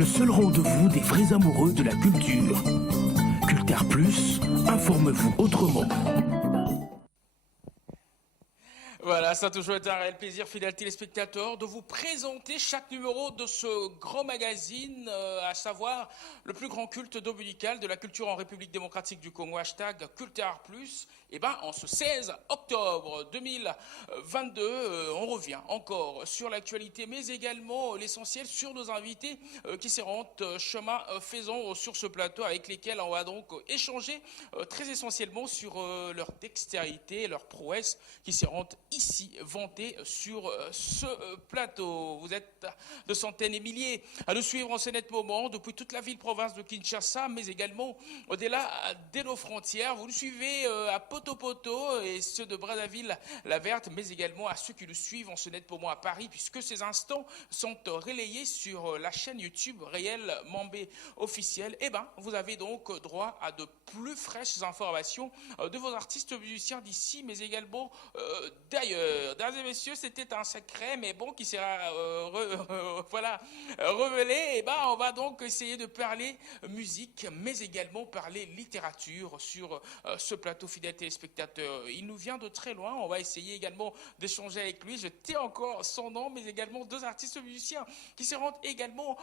le seul rendez-vous des vrais amoureux de la culture. Culture Plus, informe-vous autrement. Voilà, ça a toujours été un réel plaisir, fidèles téléspectateurs, de vous présenter chaque numéro de ce grand magazine, à savoir le plus grand culte dominical de la culture en République démocratique du Congo, hashtag Culture Plus. Et bien, en ce 16 octobre 2022, on revient encore sur l'actualité, mais également l'essentiel sur nos invités qui se rendent chemin faisant sur ce plateau, avec lesquels on va donc échanger très essentiellement sur leur dextérité, leur prouesse qui se rendent ici vanté sur ce plateau. Vous êtes de centaines et milliers à nous suivre en ce net moment depuis toute la ville-province de Kinshasa, mais également au-delà de nos frontières. Vous nous suivez à Poto et ceux de Brazzaville, la Verte, mais également à ceux qui nous suivent en ce net moment à Paris, puisque ces instants sont relayés sur la chaîne YouTube Réel Mambé officiel. Et ben, vous avez donc droit à de plus fraîches informations de vos artistes musiciens d'ici, mais également d'ailleurs. Mesdames et messieurs, c'était un secret, mais bon, qui sera révélé. Et ben, on va donc essayer de parler musique, mais également parler littérature sur ce plateau, fidèles téléspectateurs. Il nous vient de très loin. On va essayer également d'échanger avec lui. Je tais encore son nom, mais également deux artistes musiciens qui se rendent également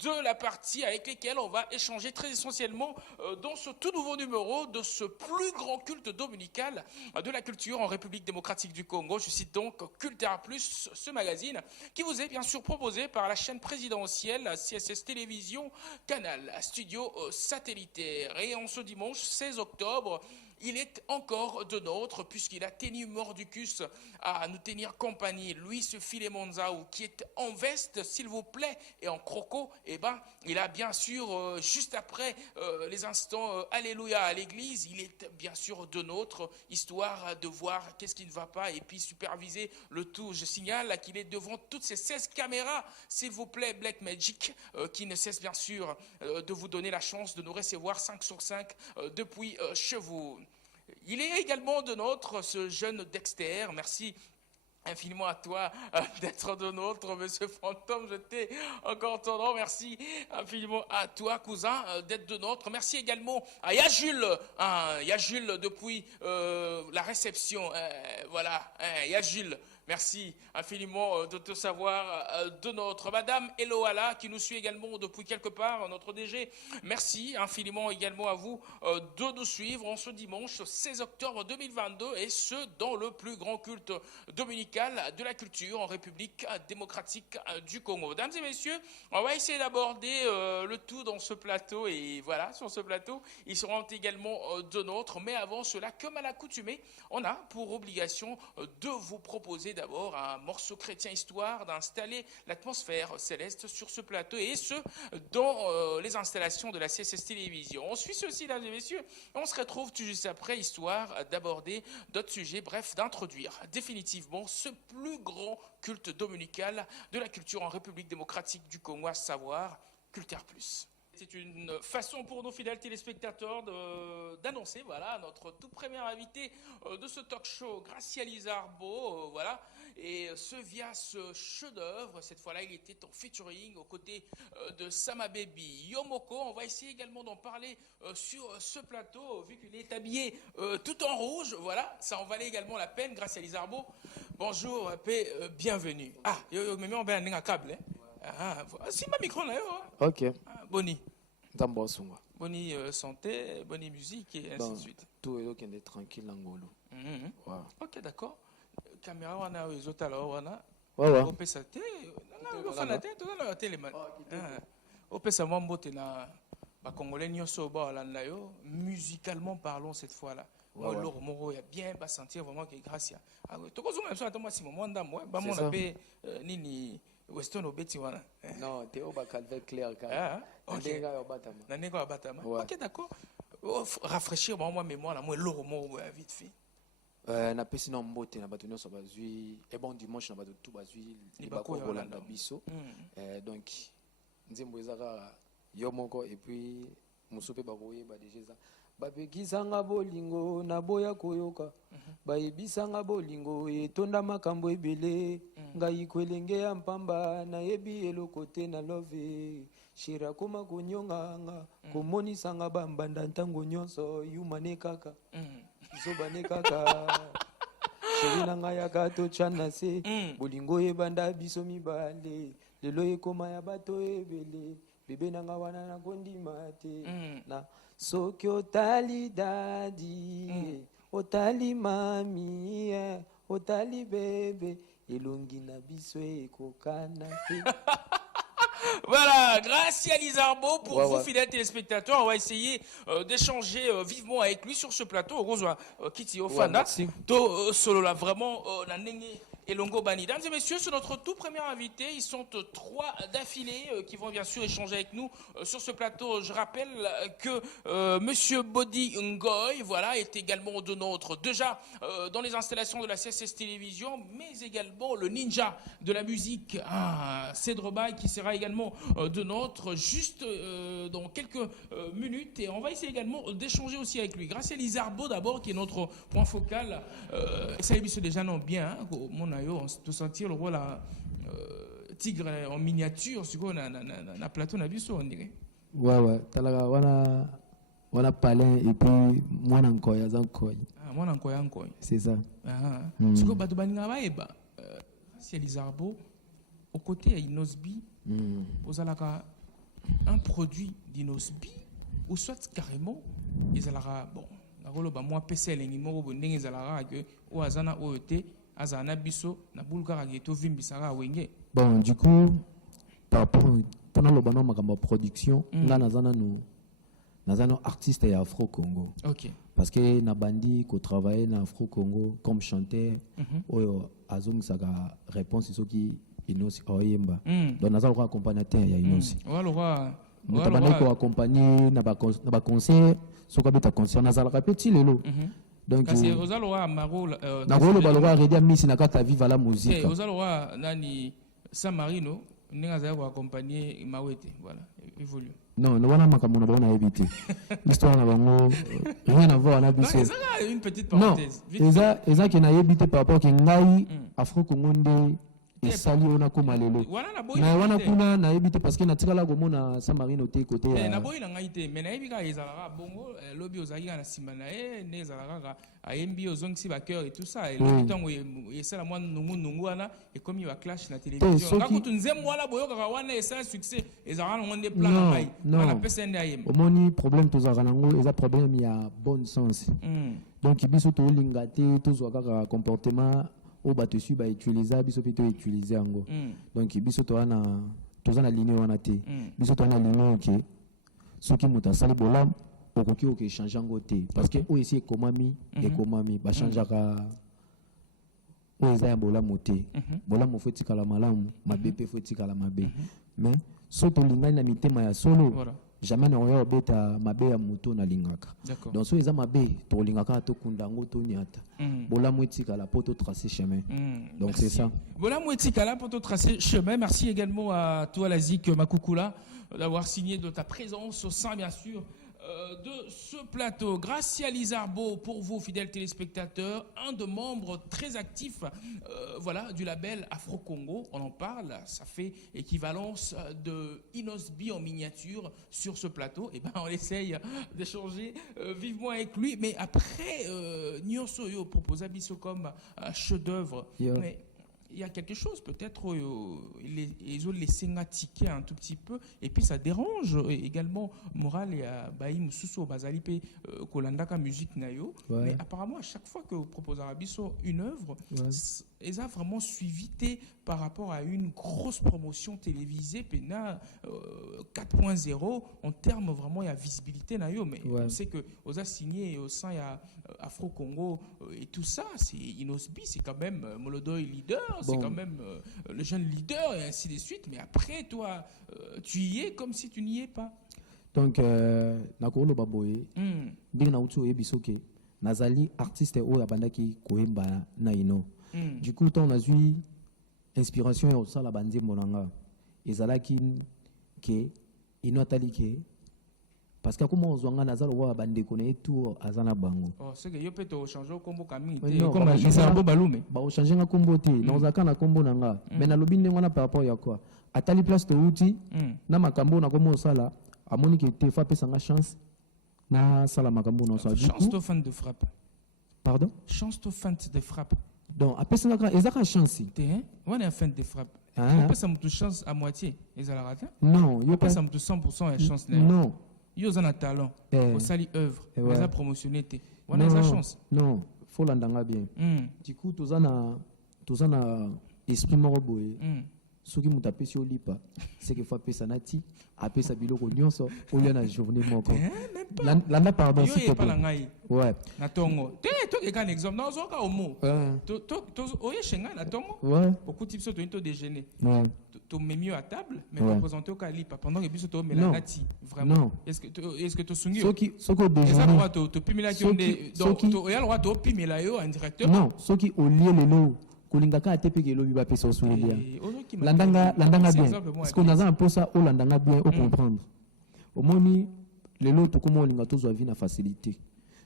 de la partie avec lesquels on va échanger très essentiellement dans ce tout nouveau numéro de ce plus grand culte dominical de la culture en République démocratique du Congo. Je cite donc Culture Plus, ce magazine qui vous est bien sûr proposé par la chaîne présidentielle CSS Télévision Canal Studio satellitaire. Et en ce dimanche 16 octobre, il est encore de nôtres, puisqu'il a tenu Mordicus à nous tenir compagnie. Luis Filemonzao, qui est en veste, s'il vous plaît, et en croco. Et ben, il a bien sûr, juste après les instants Alléluia à l'église, il est bien sûr de nôtres, histoire de voir qu'est-ce qui ne va pas et puis superviser le tout. Je signale qu'il est devant toutes ces 16 caméras, s'il vous plaît, Black Magic, qui ne cesse bien sûr de vous donner la chance de nous recevoir 5 sur 5 depuis chez vous. Il est également de nôtre, ce jeune Dexter. Merci infiniment à toi d'être de nôtre, monsieur Fantôme. Je t'ai encore ton nom. Merci infiniment à toi, cousin, d'être de nôtre. Merci également à Yajules. Yajules depuis la réception. Voilà, Yajules. Merci infiniment de te savoir de nôtre. Madame Eloala, qui nous suit également depuis quelque part, notre DG, merci infiniment également à vous de nous suivre en ce dimanche 16 octobre 2022, et ce, dans le plus grand culte dominical de la culture en République démocratique du Congo. Mesdames et messieurs, on va essayer d'aborder le tout dans ce plateau, et voilà, sur ce plateau, ils seront également de nôtre. Mais avant cela, comme à l'accoutumée, on a pour obligation de vous proposer d'abord un morceau chrétien, histoire d'installer l'atmosphère céleste sur ce plateau, et ce, dans les installations de la CSS Télévision. On suit ceci, mesdames et messieurs, on se retrouve tout juste après, histoire d'aborder d'autres sujets, bref, d'introduire définitivement ce plus grand culte dominical de la culture en République démocratique du Congo, à savoir Culture Plus. C'est une façon pour nos fidèles téléspectateurs d'annoncer, voilà, notre tout premier invité de ce talk show, Gracia Lizarbo, voilà, et ce via ce chef-d'œuvre. Cette fois-là, il était en featuring aux côtés de Sama Baby Yomoko. On va essayer également d'en parler sur ce plateau, vu qu'il est habillé tout en rouge, voilà, ça en valait également la peine. Gracia Lizarbo, bonjour, bienvenue. Ah, yo, mais on va un câble, hein. Ah, si ma micro là, ok. Ah, Boni. Tambosungwa. Boni santé, bonne musique et ainsi de suite. Tout est tranquille en Golo. Wow. Ok, d'accord. Caméra, on a les autres alors, on a. Ouais. Au PSAT, on a la tête, on a la téléman. Au PSAT, moi, je suis Congolais, musicalement parlons cette fois-là. Moi, Laure Moro, il y a bien pas sentir vraiment que grâce à. Tu as moi, si mon moi, mon appel, nini. Weston obeti wana. Non, Théo ba calver clair quand. Ok. Nanega batama. Ouais. Ok, d'accord. Rafraîchir moi mémoire là, moi Laure Moro vite fait. Na pesi na mbote na bato nyonso bazwi et bon dimanche na bato tout bazwi libako Rolanda biso. Donc nzembo ezaka yo moko et puis musope bakoye ba déjà bapekisanga bolingo na boya koyoka bayebisanga bolingo etonda makambo ebele ngai kwelenge ya mpamba nayebi eloko te na love shira koma konyonganga komonisanga bambanda ntango nyonso yumane kaka zobane kaka shiri na ngai yaka totyana se bolingo ebanda biso mibale lelo ekoma ya bato ebele bebe nanga wana nakondima te na soki otali dadi otali mami otali bebe elongi na biso ekokana te. Voilà, Gracia Lizarbo pour vous, fidèles téléspectateurs. On va essayer d'échanger vivement avec lui sur ce plateau. Kitty Ofanda, solo là, vraiment, Elongo Bani. Mesdames et messieurs, c'est notre tout premier invité. Ils sont 3 d'affilée qui vont bien sûr échanger avec nous sur ce plateau. Je rappelle que Monsieur Body Ngoy, voilà, est également de nôtre déjà dans les installations de la CSS Télévision, mais également le ninja de la musique, Cedro Bay, qui sera également de nôtre juste dans quelques minutes. Et on va essayer également d'échanger aussi avec lui. Grâce à Lizarbo d'abord, qui est notre point focal. Ça y est, déjà non bien, mon on peut sentir le rôle à tigre en miniature, sur na plateau na biso on dirait. Ouais, talaga wana palin et puis moi encore ya zankoy. Moi encore. C'est ça. Ce que bato baninga baeba c'est Lizarbo au côté à Inosbi, aux alaka un produit d'Inosbi ou soit carrément ils alaka bon, la rolo ba moi PC lengi moko bo ndenge zalaka que o azana OET azana biso na bulgara geto vimbisaka wenge. Bon, du coup par rapport pendant le banon makambo production nga nazana artiste et Afro Congo. OK. Parce que na bandi ko travailler na Afro Congo comme chanteur oyo azong saka réponse soki inosi oyemba. Donc nazala ko accompagnateur ya inosi. Mutabana ko accompagner na ba concert soka beta concert nazala ka petit lelo. Donc kasi ozaloa marol na rolo baloba redia misi na kata viva la musique. Ozaloa nani Samarino ninga za ko accompagner Mawete, voilà, évolue. Non, wana makambo na bona éviter. L'histoire na bango rien à voir na biso. Ça une petite parenthèse. Non, eza qui na éviter par rapport que ngai Afro Congo nde esali ona koma lelo. Na wana kuna na éviter parce que na tikala komona Samarino te côté ya. Na boyi na ngai te, mais na ebika ezalaka bongo lobby ozaki na sima na ne ezalaka ayembi ozongisi ba cœur et tout ça et le temps esala mwa nungu wana et comme il va clash na télévision. Ngako tunzem wala boyo kaka wana esa succès ezalaka ngonde plan na ngai. Na pesa nde ayemba. Omoni problème tozaka nango eza problème ya bon sens. Donc biso to linga te tozwa kaka comportement o bato su ba utiliser biso pito utiliser yango. Donc biso to wana tozana ligne wana te. Biso to wana ligne OK. Soki muta sali bolam okoki oke changer yango te parce que o esi ekomami ba changeaka o eza ya bolam te. Bolam faut tikala malamu, mabe pe faut tikala mabe. Mais soto lingani na mitema ya solo. Jamais na oyo beta mabe ya moto na lingaka. Donc so eza mabe to lingaka to kundango to nyata. Bola mwetika la poto tracer chemin. Donc c'est ça. Bola mwetika la poto tracer chemin. Merci également à toi Lazik Makoukoula d'avoir signé de ta présence au sein bien sûr de ce plateau. Gracia Lizarbo pour vous fidèles téléspectateurs, un de membres très actifs voilà, du label Afro Congo, on en parle, ça fait équivalence de Inosbi en miniature sur ce plateau. Et ben on essaye d'échanger vivement avec lui, mais après Nyonso Yo propose Abisso comme un chef-d'œuvre. Mais il y a quelque chose, peut-être, ils ont laissé ticker un tout petit peu, et puis ça dérange également Moral et Baïm Sousso Bazalipe Kolandaka musique Nayo. Mais apparemment, à chaque fois que vous proposez à Abisso une œuvre, ils ont vraiment suivi par rapport à une grosse promotion télévisée, PENA 4.0, en termes vraiment, il y a visibilité Nayo. Mais on sait que vous avez signé au sein, il y a Afro Congo et tout ça, c'est Inosbi, c'est quand même Molodoy leader, c'est quand même le jeune leader et ainsi de suite. Mais après, toi, tu y es comme si tu n'y es pas. Donc, nakolo baboye, bien na utu ebisoke, nazali artiste o yabandaki koemba na ino. Du coup, on a eu inspiration au sein de la bande monanga. Ezalaki que ino atali que parce que comment ozwanga nazalo wa bande connaît tout azana bango Oh, c'est que yo peut to changer combo kami Mais non, comme bah, les arbres balume. ba o changer nga kombo te na ozaka na kombo nanga mais na lobi ndenge wana par rapport ya quoi atali place to uti na makambo na komo sala amoni ke te fa pesa nga chance na sala makambo na so du Chance coup to fin de frappe. pardon Chance to fin de frappe. donc apesa nga ezaka chance T'es hein? On est à fin de frappe. Ah. On peut ça me chance à moitié. Ils ont la raté. non On yo peut pas ça me 100% la chance là. non Yo ont un talent. Au sali œuvre. Ouais. On a promotionné té. On a la chance. non faut landanga bien du coup tozana esprit moko boye soki moto apesi olipa seke fo apesa na ti apesa biloko nyonso olia na journée moko landa pardon Yo s'il te est pas la plaît ngai. ouais Na tongo. Te to ke kan exemple. Non, zoka au mot. To oye shenga na tongo. ouais Beaucoup de types sont to déjeuner. ouais Tu mets mieux à table, mais Ouais. tu présentes au calipa pendant que tu mets Non. la nati. Vraiment. Non. Est-ce que tu souviens? soki au Est-ce que déjeuner tu peux mettre Soki- le droit de pimer la yo indirectement? non soki olie lelo kolingaka ate pe ke lobi bapesa oso olia landanga bien parce que naza mposa olandanga bien o comprendre omoni lelo tokoma olinga tozwa vi na facilité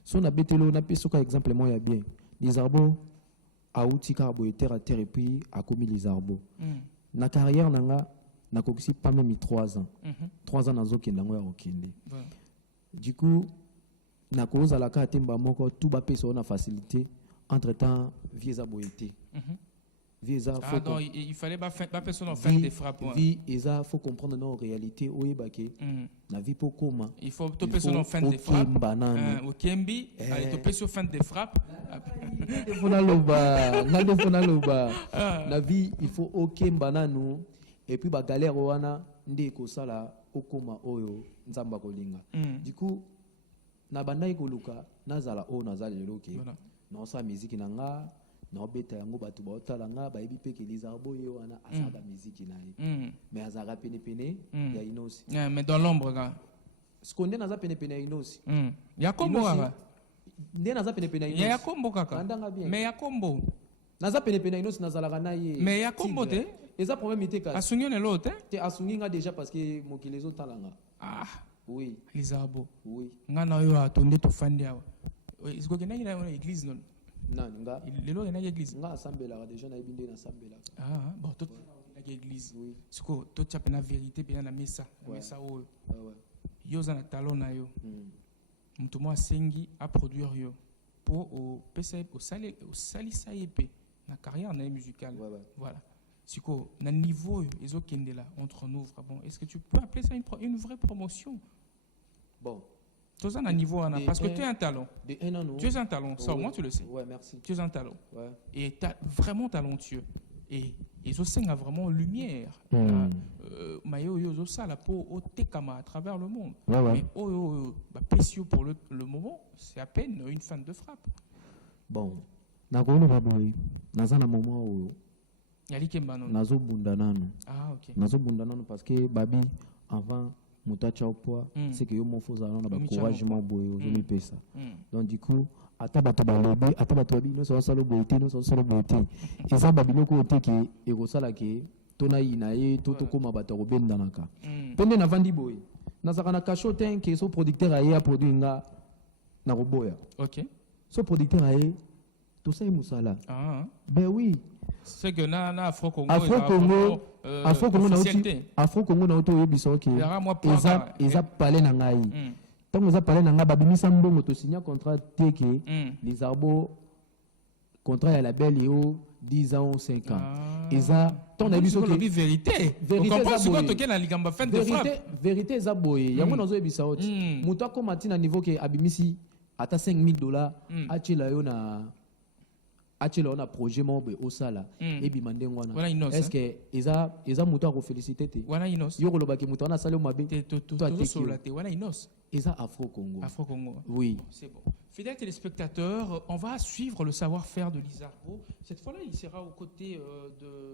so na betelo na pe soka exemple mo ya bien les arbres auti carbo terre à terre et puis akomi les arbres na carrière nanga nakokisi pas même 3 ans 3 ans nazokenda ngo ya kokende du coup nakozalaka atemba moko tout bapesa o na facilité entre temps vieza boyete vieza Ah non, il fallait pas faire en fin de frappe. vie eza faut comprendre nos réalités oyebake na vie pokoma Il faut toper sur en fin de frappe. banane Au Kembi, allez toper sur fin de frappe. fona loba na vie il faut okemba nanu et puis ba galère wana nde kosala okoma oyo nzamba kolinga du coup na bandai koluka nazala o nazala lelo ke non sa musique nanga na obeta yango batu ba otala nga ba ebi peke les arbres yo wana asaba musique na ye mais azara pene pene ya inosi Mais dans l'ombre gars. skonde naza pene pene ya inosi Ya kombo kaka. nde naza pene pene ya Ya inosi kombo kaka. Bandanga bien. Mais ya kombo. naza pene pene ya inosi nazalaka na ye Mais ya kombo te. eza problème ite kasi Asunyo ne l'autre. te asungi nga déjà parce que mokili ezotalanga Ah, oui les arbres. oui Ngana yo atonde to fandi awa. Est-ce que kenaki na église non? nani nga Lelo kenaki église. nga asambelaka déjà nayebi nde nasambelaka Ah, bon, toi, l'église. Oui. C'est quoi, toi, tu as la vérité, bien la messa. La messa, oh. ouais. Yo, za na talon na yo. Mutu mo asengi a produire yo. Pour au PC, au sali sayepe. Na carrière na musicale. Ouais. Voilà. C'est quoi, na niveau, ils ont kende là, entre nous, vraiment. Est-ce que tu peux appeler ça une vraie promotion? Bon. Toi, ça, na niveau, parce que tu es un talent. De un an, non. Tu es un talent, ça, au moins, tu le sais. Ouais, merci. Tu es un talent. Ouais. Et tu es vraiment talentueux. Et ils ont vraiment lumière. Mayo yo ça la peau au tekama à travers le monde. Mais précieux pour le moment, c'est à peine une fin de frappe. Bon. Nakolo baboy. Nazana moment où Yali kembano. nazo bunda nanu. Ah OK. Nazo bunda nanu parce que babi avant mutacha au poids, c'est que yo mon faut zalona ba couragement boy ozoni pesa. Donc du coup atabato balobi atabato babi no so salo boyete no so salo boyete. Eza babiloko te ki ekosala ke tona inaye toto koma bato ko bendanaka. Pende na vandi boy. Nazaka na cachotin ke so producteur aye a produit nga na roboya. OK. So producteur aye tout ça musala. Ah. Ben oui. C'est que na Afro Congo Afro Congo na auto yebiso ke eza palais na ngai. Tant eza palais na nga babimisa mbongo to signer contrat teke les arbres contrat ya label yo 10 ans ou 5 ans. Eza tant na biso ke vérité. On comprend ce que tu na ligamba fin de frappe. Vérité eza boye. Yango nazo yebisa oti. Muto akoma tina niveau ke abimisi ata $5,000 achela yo na on a projet mobile au sala et bimande ngwana est-ce que eza muto a féliciter te wana inos yo koloba ke muto na sala mabe to sola te wana inos eza Afro Congo oui c'est bon. Fidèles téléspectateurs, on va suivre le savoir-faire de Lizarbo. Cette fois-là, il sera aux côtés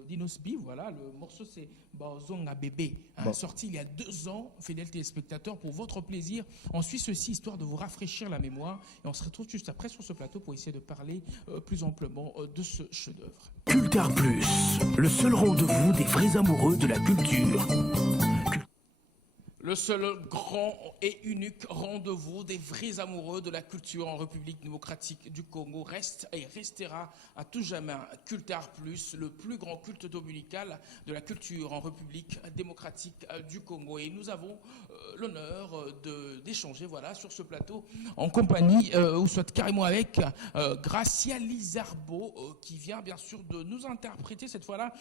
d'Inosbi. Voilà, le morceau c'est Bazonga Bébé, sorti il y a 2 ans. Fidèles téléspectateurs, pour votre plaisir, on suit ceci histoire de vous rafraîchir la mémoire. Et on se retrouve juste après sur ce plateau pour essayer de parler plus amplement de ce chef-d'œuvre. Cultar Plus, le seul rendez-vous des vrais amoureux de la culture. Le seul grand et unique rendez-vous des vrais amoureux de la culture en République démocratique du Congo reste et restera à tout jamais Cult'Art Plus, le plus grand culte dominical de la culture en République démocratique du Congo. Et nous avons l'honneur d'échanger voilà, sur ce plateau en compagnie, ou soit carrément avec Gracia Lizarbo, qui vient bien sûr de nous interpréter cette fois-là.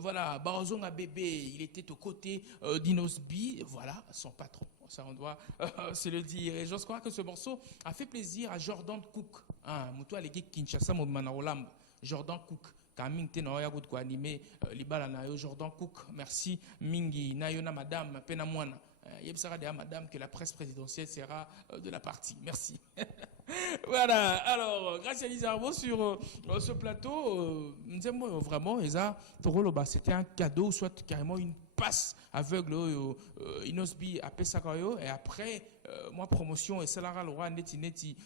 Voilà, Baozonga Bébé, il était aux côtés d'Inosbi. Voilà, son patron, ça on doit se le dire. Et je crois que ce morceau a fait plaisir à Jordan Cook. Moutoua les Kinshasa Mobmanarolam, Jordan Cook. Kaming te na ya ko animé libala na yo Jordan Cook. Merci mingi na yo na madame Penamwana. Yebsara de madame que la presse présidentielle sera de la partie. Merci. Voilà, alors, grâce à Lizarbo sur ce plateau, vraiment, c'était un cadeau, soit carrément une passe aveugle, Inosbi à Pesakayo, et après, moi, promotion, et ça l'a roi neti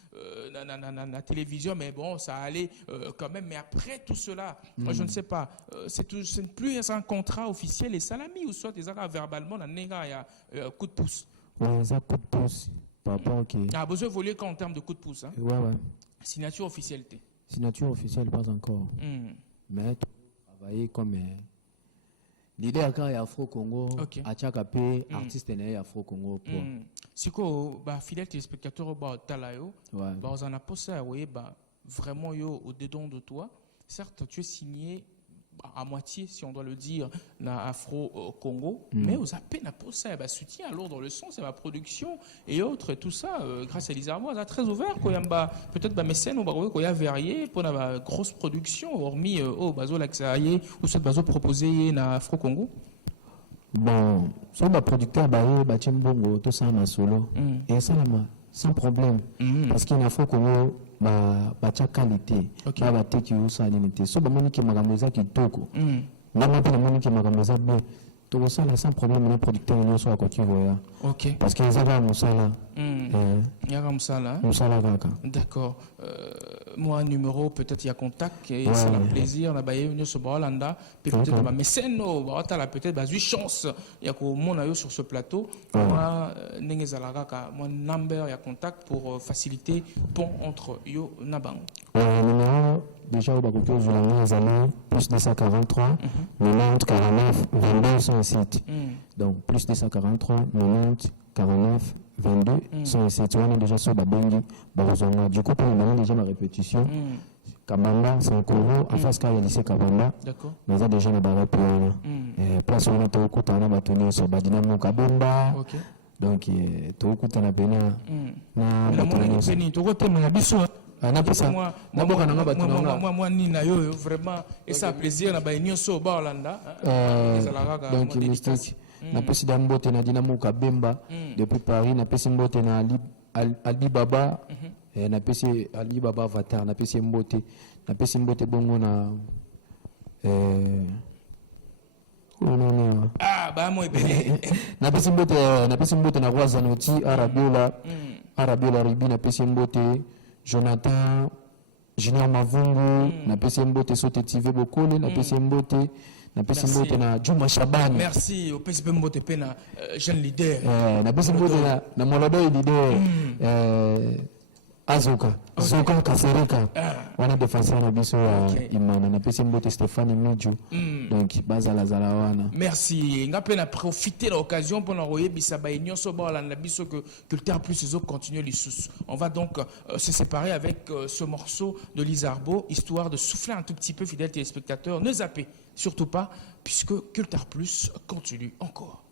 la télévision, mais bon, ça allait quand même. Mais après tout cela, moi, je ne sais pas, c'est plus un contrat officiel, et salami, ou soit verbalement, il y a coup de pouce. Ouais, ça coup de pouce. Ah, besoin évoluer qu'en termes de coup de pouce. Hein? Ouais. Signature officialité. Signature officielle, pas encore. Mais travailler comme leader quand il y a Afro-Congo, à Tchakapé, artiste né Afro-Congo. Si vous fidèle téléspectateur, Talayo, vous en avez posé vraiment au-dedans de toi. Certes, tu es signé à moitié, si on doit le dire, na Afro-Congo, mais aux appels n'a pas ça, soutien alors dans le son, c'est ma production et autres, tout ça, grâce à Lizarbo, ça très ouvert, peut-être mécène ou y a verrier pour la grosse production, hormis au bazo l'axaïe ou cette bazo proposé na Afro-Congo. Bon, sur ma producteur, Bachembongo, tout ça, ma solo, et ça, sans problème, parce qu'il y a Afro-Congo, bacha qualité ba teki usani nite so ba moniki magamboza kitoko na mape na moniki magamboza bien to ça là sans problème na producteur no so akoti voya parce que ça va musala yaka musala kaka d'accord moi numéro peut-être il y a contact et c'est un plaisir na baye no so balanda peut-être ba mécène ba la peut-être ba 8 chance ya ko mona yo sur ce plateau moi nengezala kaka moi number ya contact pour faciliter pont entre yo na bango numéro déjà au Bakoukio les années plus 243 90 49 22 107 donc plus 243 90 49 22 107 on a déjà sur Babengi Barozonga du coup pour maintenant déjà ma répétition Kabamba c'est un Congo en face car il lycée Kabamba d'accord mais déjà na barre pour place on a tout kutana batuni sur Badinamo Kabamba donc tout kutana bena na batuni to kote na biso moi ni na yo vraiment et ça plaisir na ba nyonso ba Hollanda donc mystique na pesi dambote na Dinamo Kabemba depuis Paris na pesi mbote na Ali Baba na pesi Ali Baba Avatar na pesi mbote bongo na moi bébé na pesi mbote na Rwazanoti Arabiola Ribi na pesi mbote Jonathan Junior Mavungu na pesi mbote Sote TV Bokole na pesi mbote na Juma Shabani merci au pesi mbote pena jeune leader na pesi mbote na Molado leader Azoka Kasereka wana défenseur na biso imana na pesi mbote Stéphane Midju donc bazala wana merci ngape na profiter l'occasion pour envoyer bisaba nyonso ba la biso que Cult'Art Plus les autres continuer les sous. On va donc se séparer avec ce morceau de Lizarbo histoire de souffler un tout petit peu fidèles téléspectateurs, ne zappez surtout pas puisque Cult'Art Plus continue encore.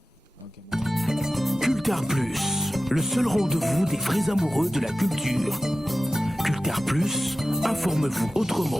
Cult'Art Plus, le seul rendez-vous des vrais amoureux de la culture. Cult'Art Plus, informe-vous autrement.